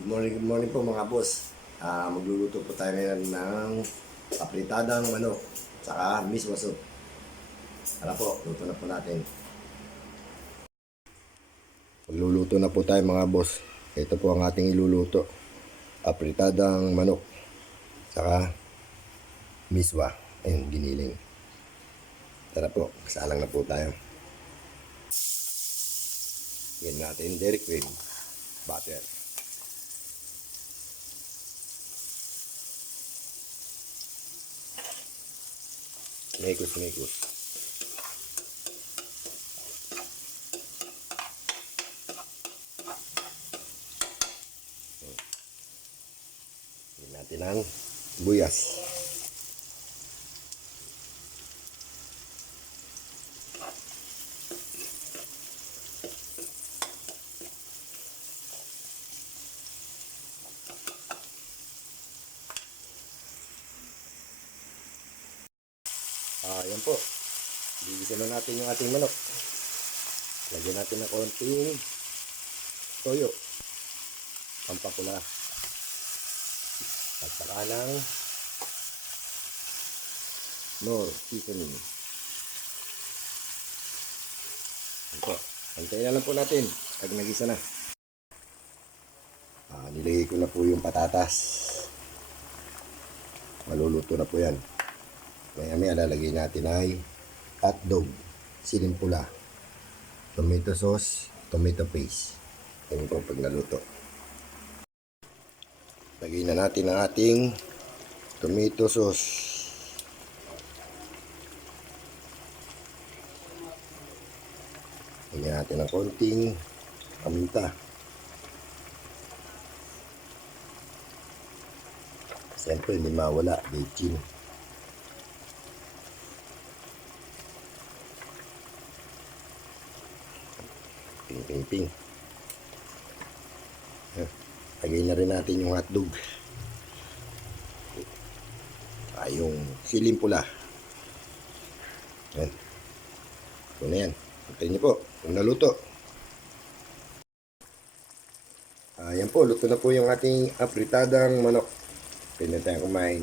Good morning po mga boss. Magluluto po tayo ngayon ng apritadang manok saka miswa soup. Tara po, luto na po natin. Magluluto na po tayo mga boss. Ito po ang ating iluluto. Apritadang manok saka miswa. Ayun, giniling. Tara po, kasalang na po tayo. Yan natin, Dairy Queen butter. Mekos. Yan natin ang buyas. Yan po. Bigisa na natin yung ating manok. Lagyan natin ng konting toyo. Pampapula. At saka ng nor seasoning. Yan po. Antayin na lang po natin. Pag nagisa na. Nilagay ko na po yung patatas. Maluluto na po yan. Maya lalagay natin ay hotdog, siling pula, tomato sauce, tomato paste. Yan po pag naluto. Lagay na natin ang ating tomato sauce. Lagyan natin ng konting paminta. Siyempre hindi mawala, bacon. Ping. Lagay na rin natin yung hotdog. Yung siling pula. Yan. Ito na yan. Antayin niyo po. Kung naluto. Yan po. Luto na po yung ating apritadang manok. Pwede na tayong kumain.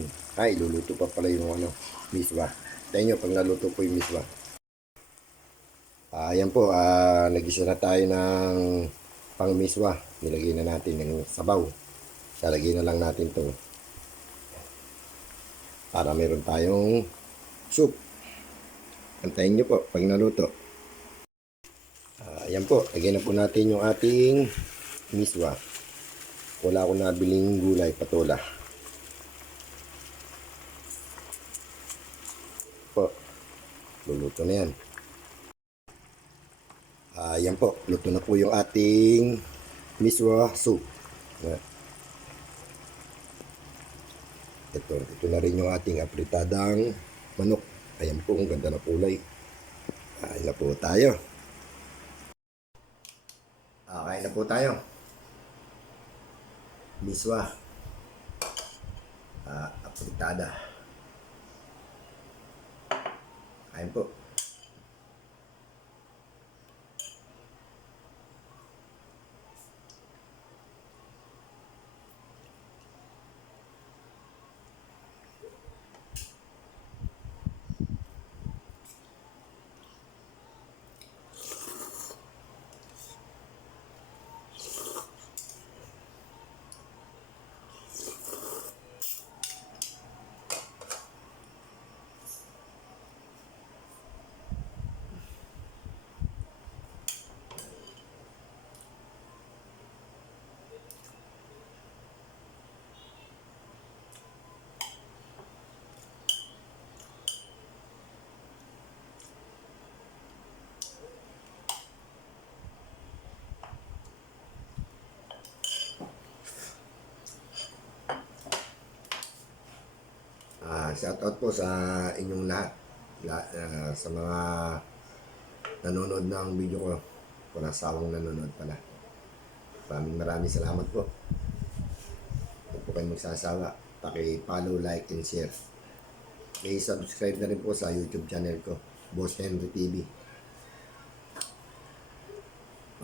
Luluto pa pala yung miswa. Antayin niyo pag naluto po yung miswa. Ayan po, nagisa na tayo ng pangmiswa. Nilagay na natin ng sabaw. Lalagay na lang natin to para meron tayong soup. Antayin nyo po pag naluto. Ayan po, lagyan na po natin yung ating miswa. Wala akong nabiling gulay, patola. Po, luluto na yan. Yan po, luto na po yung ating miswa soup. Ito na rin yung ating apritadang manok. Ayan po, ang ganda na kulay. Kain na po tayo. Kain na po tayo. Miswa. Apritada. Kain po. Shoutout po sa inyong lahat, sa mga nanonood ng video ko. Kung nasawang nanonood pala. Maraming salamat po. Huwag po kayong magsasawa. Paki-follow, like, and share. I-subscribe na rin po sa YouTube channel ko, Boss Henry TV.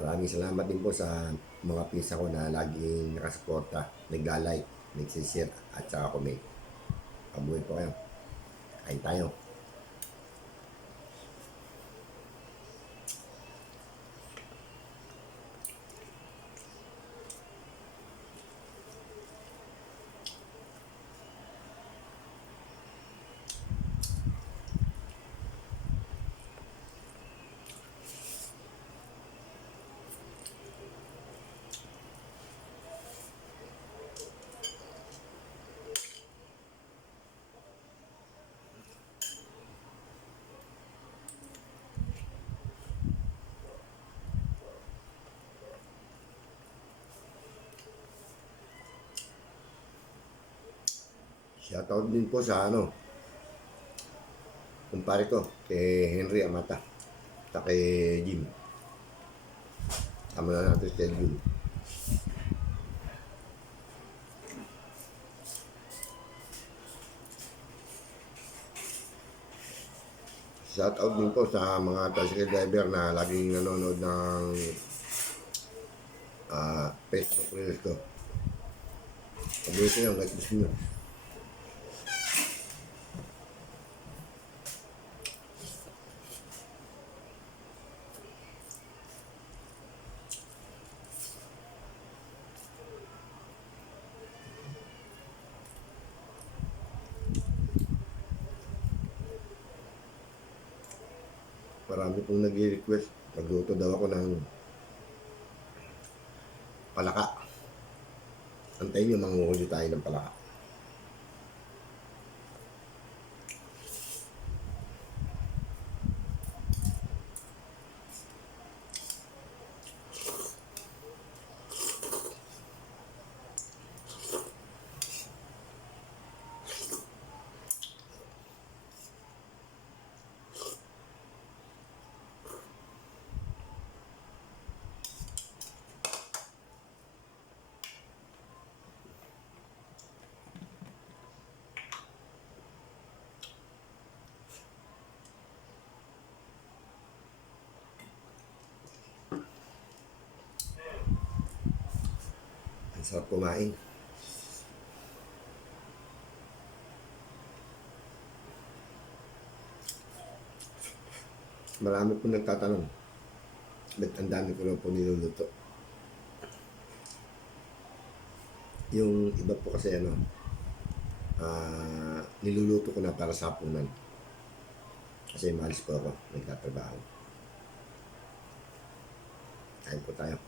Maraming Maraming salamat din po sa mga pisa ko na laging nakasuporta, nagla-like, nagsishare at saka comment. Pabuhay po kayo. Kain tayo. Shoutout din po sa kumpare ko, kay Henry Amata, at kay Jim. Tama na natin kay Jim. Shoutout din po sa mga tricycle driver na laging nanonood ng Facebook reels ko. Sabihin ko yan, kahit gusto nyo. Marami pong nag-request. Magluto daw ako ng palaka. Antayin nyo, manguhuli tayo ng palaka. Ang sarap kumain. Marami po nagtatanong. Ba't ang dami ko lang po niluluto? Yung iba po kasi niluluto ko na para sa hapunan. Kasi maalis po ako, nagtatrabaho. Kain po tayo.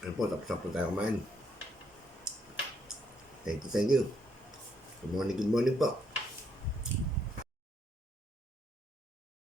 Ayun po, tapos na po tayo kumain. Thank you. Good morning po.